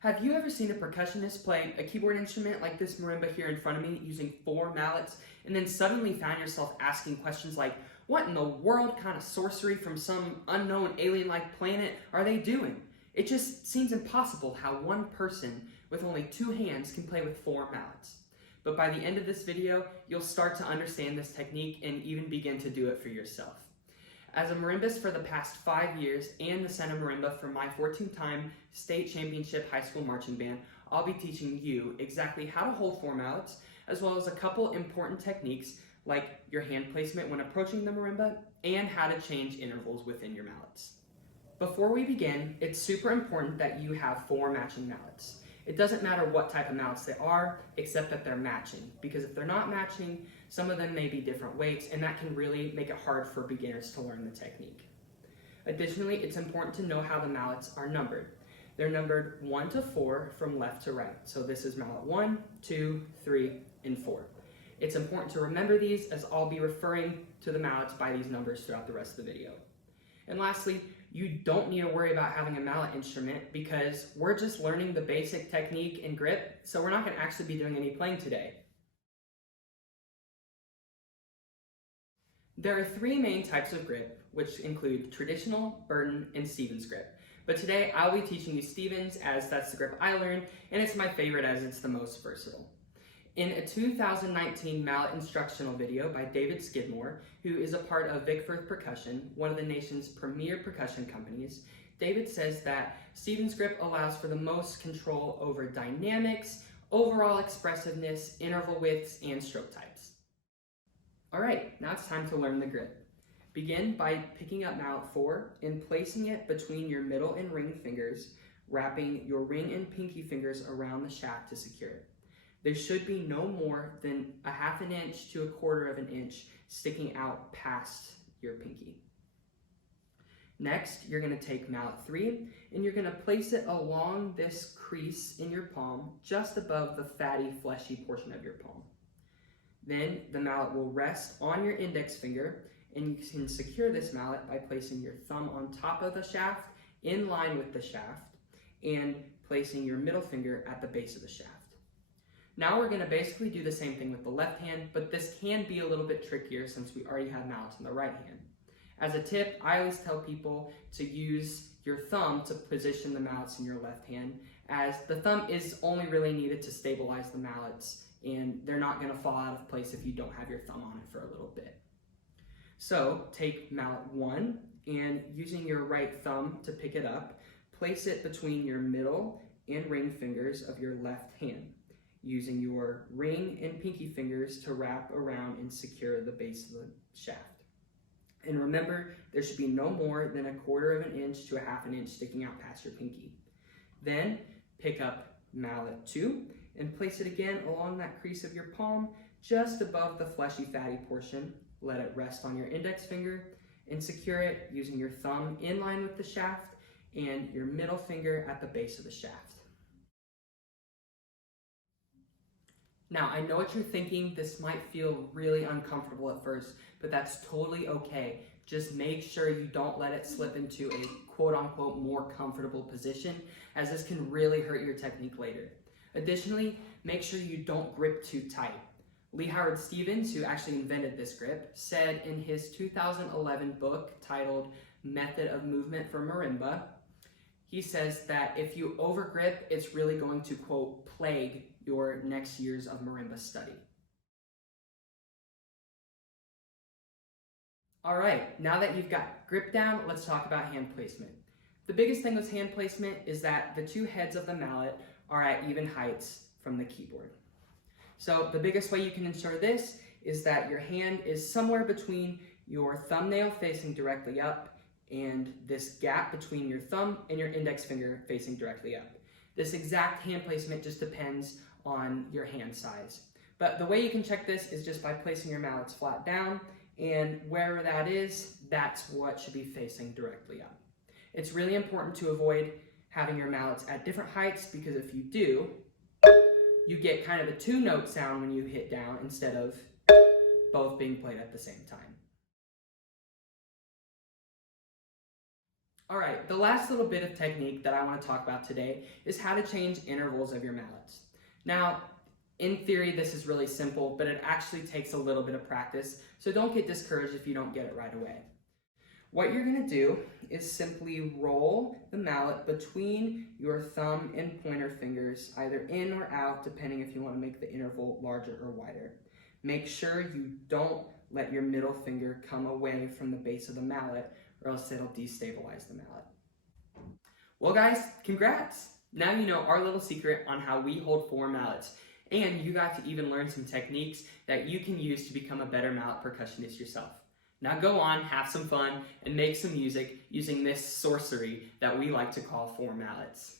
Have you ever seen a percussionist play a keyboard instrument like this marimba here in front of me using 4 mallets and then suddenly found yourself asking questions like, what in the world kind of sorcery from some unknown alien-like planet are they doing? It just seems impossible how one person with only 2 hands can play with 4 mallets. But by the end of this video, you'll start to understand this technique and even begin to do it for yourself. As a marimbist for the past 5 years and the center marimba for my 14-time state championship high school marching band, I'll be teaching you exactly how to hold 4 mallets, as well as a couple important techniques like your hand placement when approaching the marimba and how to change intervals within your mallets. Before we begin, it's super important that you have 4 matching mallets. It doesn't matter what type of mallets they are, except that they're matching, because if they're not matching, some of them may be different weights, and that can really make it hard for beginners to learn the technique. Additionally, it's important to know how the mallets are numbered. They're numbered 1 to 4 from left to right. So this is mallet 1, 2, 3, and 4. It's important to remember these, as I'll be referring to the mallets by these numbers throughout the rest of the video. And lastly, you don't need to worry about having a mallet instrument because we're just learning the basic technique and grip, so we're not going to actually be doing any playing today. There are 3 main types of grip, which include traditional, Burton, and Stevens grip. But today I'll be teaching you Stevens, as that's the grip I learned, and it's my favorite as it's the most versatile. In a 2019 mallet instructional video by David Skidmore, who is a part of Vic Firth Percussion, one of the nation's premier percussion companies, David says that Stevens grip allows for the most control over dynamics, overall expressiveness, interval widths, and stroke types. Alright, now it's time to learn the grip. Begin by picking up mallet 4 and placing it between your middle and ring fingers, wrapping your ring and pinky fingers around the shaft to secure it. There should be no more than a 1/2 inch to 1/4 inch sticking out past your pinky. Next, you're going to take mallet 3 and you're going to place it along this crease in your palm, just above the fatty, fleshy portion of your palm. Then the mallet will rest on your index finger, and you can secure this mallet by placing your thumb on top of the shaft, in line with the shaft, and placing your middle finger at the base of the shaft. Now we're going to basically do the same thing with the left hand, but this can be a little bit trickier since we already have mallets in the right hand. As a tip, I always tell people to use your thumb to position the mallets in your left hand, as the thumb is only really needed to stabilize the mallets, and they're not going to fall out of place if you don't have your thumb on it for a little bit. So take mallet 1 and using your right thumb to pick it up, place it between your middle and ring fingers of your left hand, using your ring and pinky fingers to wrap around and secure the base of the shaft. And remember, there should be no more than 1/4 inch to 1/2 inch sticking out past your pinky. Then pick up mallet 2 and place it again along that crease of your palm, just above the fleshy fatty portion. Let it rest on your index finger and secure it using your thumb in line with the shaft and your middle finger at the base of the shaft. Now, I know what you're thinking, this might feel really uncomfortable at first, but that's totally okay. Just make sure you don't let it slip into a quote-unquote more comfortable position, as this can really hurt your technique later. Additionally, make sure you don't grip too tight. Lee Howard Stevens, who actually invented this grip, said in his 2011 book titled Method of Movement for Marimba, he says that if you overgrip, it's really going to, quote, plague your next years of marimba study. All right, now that you've got grip down, let's talk about hand placement. The biggest thing with hand placement is that the 2 heads of the mallet are at even heights from the keyboard. So the biggest way you can ensure this is that your hand is somewhere between your thumbnail facing directly up and this gap between your thumb and your index finger facing directly up. This exact hand placement just depends on your hand size. But the way you can check this is just by placing your mallets flat down, and wherever that is, that's what should be facing directly up. It's really important to avoid having your mallets at different heights, because if you do, you get kind of a 2-note sound when you hit down instead of both being played at the same time. All right, the last little bit of technique that I want to talk about today is how to change intervals of your mallets. Now, in theory, this is really simple, but it actually takes a little bit of practice, so don't get discouraged if you don't get it right away. What you're going to do is simply roll the mallet between your thumb and pointer fingers, either in or out, depending if you want to make the interval larger or wider. Make sure you don't let your middle finger come away from the base of the mallet, or else it'll destabilize the mallet. Well guys, congrats! Now you know our little secret on how we hold 4 mallets, and you got to even learn some techniques that you can use to become a better mallet percussionist yourself. Now go on, have some fun, and make some music using this sorcery that we like to call 4 mallets.